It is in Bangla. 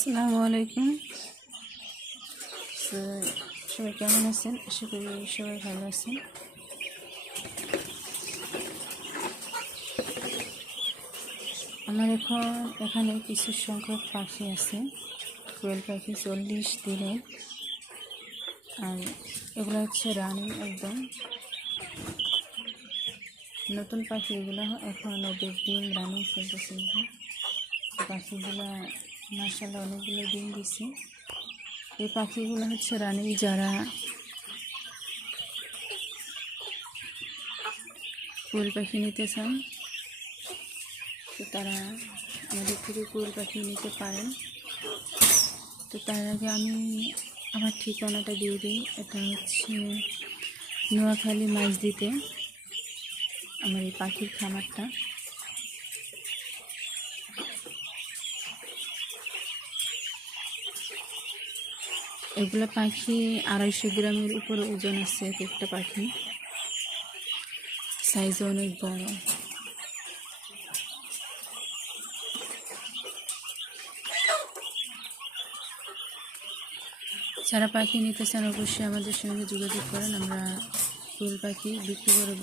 আসসালামু আলাইকুম। সবাই কেমন আছেন? আশা করি সবাই ভালো আছেন। আমার এখানে কিছু সংখ্যক পাখি আছে, কোয়েল পাখি 40 দিনের। আর এগুলো হচ্ছে রানী, একদম নতুন পাখি। এগুলো এখন ওদের ডিম রানিং চলতেছে। পাখিগুলো মাশাআল্লাহ অনেকগুলো ডিম দিছে। এই পাখিগুলো হচ্ছে রানী। যারা কোয়েল পাখি নিতে চান তো তারা আমাদের থেকে কোয়েল পাখি নিতে পারেন। তো তার আগে আমি আমার ঠিকানাটা দিয়ে দিই। এটা হচ্ছে নোয়াখালী মাঝদিতে আমার এই পাখির খামারটা। এগুলো পাখি 250 গ্রামের উপরে ওজন আছে। এক একটা পাখি সাইজও অনেক বড়। যারা পাখি নিতে চান অবশ্যই আমাদের সঙ্গে যোগাযোগ করেন, আমরা কোয়েল পাখি বিক্রি করব।